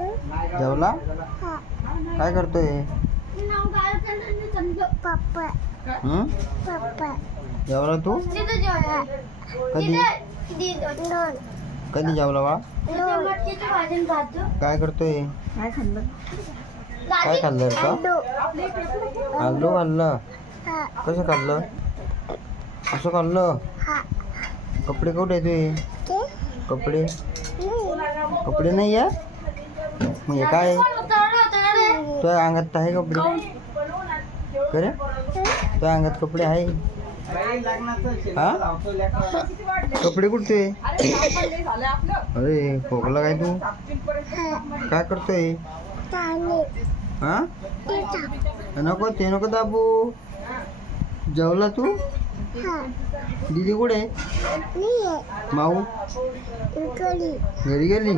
जेवला? हा. काय करतोय? पप्पा. हं? पप्पा. जेवला तू? कधी दोन. कधी जेवला बा? काय करतोय? काय खाल्लं? काय खाल्लं रे का? आलू खाल्लं? हा. कसं खाल्लं? असं खाल्लं? हा. कपडे कुठे आहे तुझे? कपडे कपडे नाही आहे? मग हे काय तुझ्या अंगात आहे कपडे? करे तुझ्या अंगात कपडे आहे? हा? कपडे कुठे? अरे खोकला काय तू? काय करतोय? हा? नको ते नको दाबू. जेवला तू? दीदी कुठे? माऊ घरी गेली?